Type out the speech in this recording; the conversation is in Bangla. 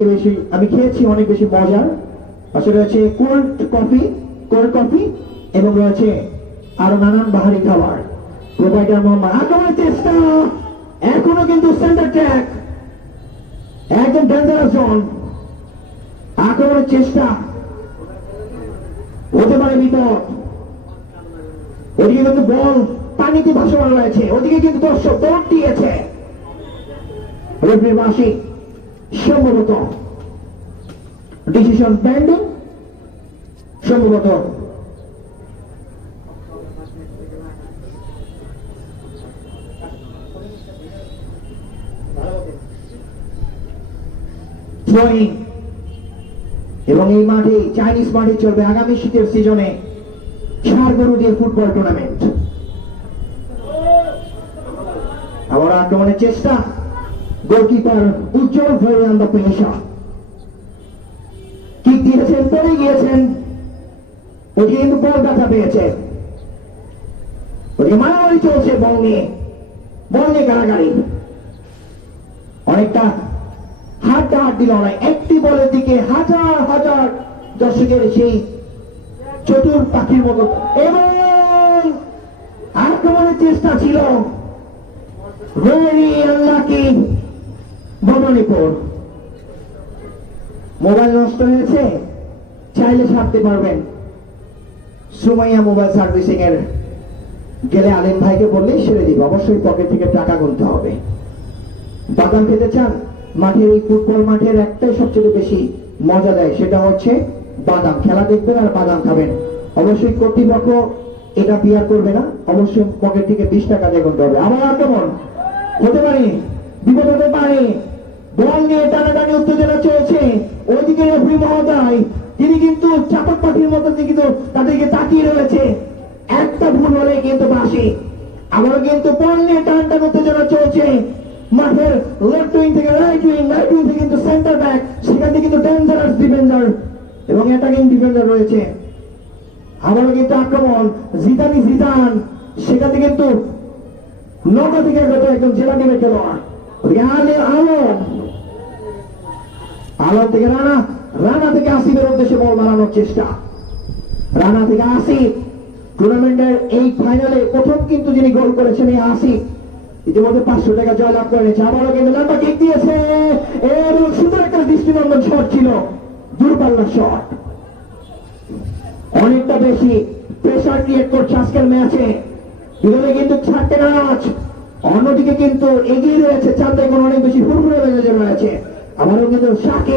বেশি আমি খেয়েছি, অনেক বেশি মজার। আসলে রয়েছে কোল্ড কফি এবং রয়েছে আরো নানান বাহারি খাবার। প্রোভাইডার মোহাম্মদ আক্রমণের চেষ্টা, এখনো কিন্তু সেন্টার ট্র্যাক, একদম ডেঞ্জারাস জোন। আক্রমণের চেষ্টা হতে পারে বিপদ। ওদিকে কিন্তু বল পানিতে ভাসমান রয়েছে, ওদিকে কিন্তু দর্শক দৌড় দিয়েছে। রেফারির বাঁশি সম্ভবত ডিসিশন পেন্ডিং, সম্ভবত থ্রোয়িং। এবং এই মাঠে চাইনিজ মাঠে চলবে আগামী শীতের সিজনে ঝাড়গড়ু দিয়ে ফুটবল টুর্নামেন্ট। আবার আক্রমণের চেষ্টা, goalkeeper Ujjwal very on the pressure, kick দিয়েছেন, পড়ে গিয়েছেন, ওকে কিন্তু বল ব্যথা পেয়েছে। ওকে মারামারি চলছে বল নিয়ে কারাগারি, অনেকটা হাড্ডাহাড্ডি লড়াই। একটি বলের দিকে হাজার হাজার দর্শকের সেই চতুর পাখির মতো। এবং আক্রমণের চেষ্টা ছিল ভেরি আনলাকি ভবানীপুর। মোবাইল নষ্ট হয়েছে, চাইলে ছাড়তে পারবেন। সুমাইয়া মোবাইল সার্ভিসিং এর গেলে আলিম ভাইকে বললেই সেরে দিবে, অবশ্যই পকেট থেকে টাকা গুনতে হবে। বাদাম খেতে চান? মাঠের এই ফুটবল মাঠের একটাই সবচেয়ে বেশি মজা দেয়, সেটা হচ্ছে বাদাম। খেলা দেখবেন আর বাদাম খাবেন। অবশ্যই কর্তৃপক্ষ এটা বিয়ার করবে না, অবশ্যই পকেট থেকে 20 টাকা দিয়ে গুনতে হবে। আবার আক্রমণ হতে পারে, বিপদ হতে পারে। বল নিয়ে টানাটানি উত্তেজনা চলছে। ওইদিকে রেফারি মহোদয় তিনি কিন্তু চাপক পাখির মতো কিন্তু তাদেরকে তাকিয়ে রয়েছে। একটা ভুল হলে কিন্তু বাসি। আবার কিন্তু বল নিয়ে টানটান উত্তেজনা চলছে। মাঠের লেফট উইং থেকে রাইট উইং থেকে কিন্তু সেন্টার ব্যাক, সেখান থেকে কিন্তু ডেঞ্জারাস ডিফেন্ডার এবং অ্যাটাকিং ডিফেন্ডার রয়েছে। আবারও কিন্তু আক্রমণ, জিদান সেখান থেকে কিন্তু নৌকা থেকে একদম জেলা টিমের খেলোয়াড় আলম থেকে রানা থেকে আসিফের উদ্দেশ্যে বল মারানোর চেষ্টা। রানা থেকে আসিফ, টুর্নামেন্টের এই ফাইনালে প্রথম কিন্তু যিনি গোল করেছেন এই আসিফ, ইতিমধ্যে 500 টাকা জয়লাভ করেছে। আবারও কিন্তু লম্বা কিক দিয়েছে, এর সুন্দর একটা দৃষ্টিনন্দন শট ছিল, দূরপাল্লার শট। অনেকটা বেশি প্রেসার ক্রিয়েট করছে আজকের ম্যাচে। দুজনে কিন্তু ছাড়তে নারাজ, অন্যদিকে কিন্তু এগিয়ে রয়েছে চাঁদা, অনেক বেশি হুড়হুড়ে রয়েছে। আবারও কিন্তু শাকিব